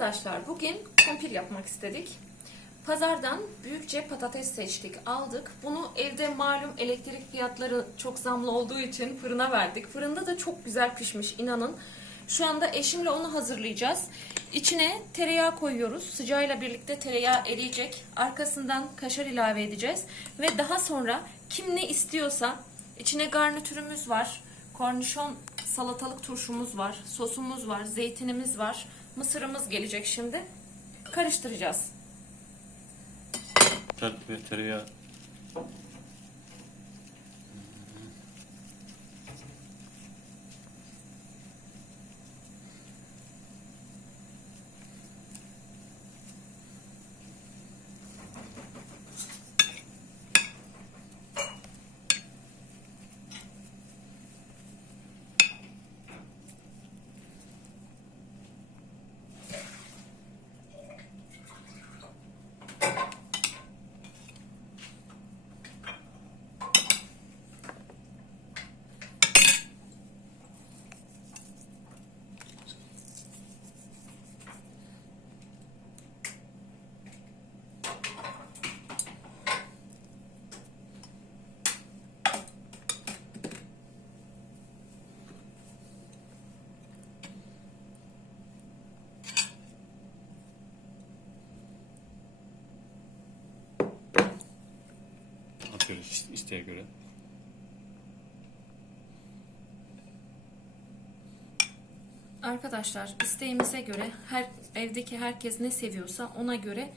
Arkadaşlar bugün kumpir yapmak istedik. Pazardan büyükçe patates seçtik, aldık. Bunu evde malum elektrik fiyatları çok zamlı olduğu için fırına verdik. Fırında da çok güzel pişmiş inanın. Şu anda eşimle onu hazırlayacağız. İçine tereyağı koyuyoruz. Sıcağıyla birlikte tereyağı eriyecek. Arkasından kaşar ilave edeceğiz. Ve daha sonra kim ne istiyorsa içine garnitürümüz var. Kornişon salatalık turşumuz var. Sosumuz var. Zeytinimiz var. Mısırımız gelecek şimdi. Karıştıracağız. Ve tereyağı. Atıyoruz isteğe göre. Arkadaşlar isteğimize göre her evdeki herkes ne seviyorsa ona göre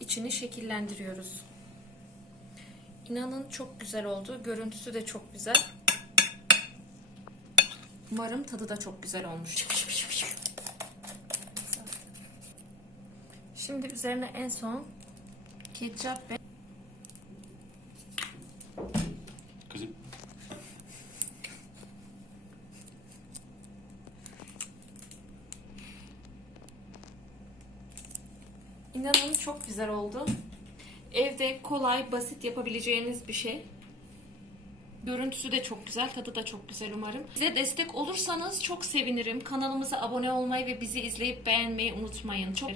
içini şekillendiriyoruz. İnanın çok güzel oldu. Görüntüsü de çok güzel. Umarım tadı da çok güzel olmuş. Şimdi üzerine en son ketçap ve İnanın çok güzel oldu. Evde kolay, basit yapabileceğiniz bir şey. Görüntüsü de çok güzel, tadı da çok güzel umarım. Bize destek olursanız çok sevinirim. Kanalımıza abone olmayı ve bizi izleyip beğenmeyi unutmayın. Çok.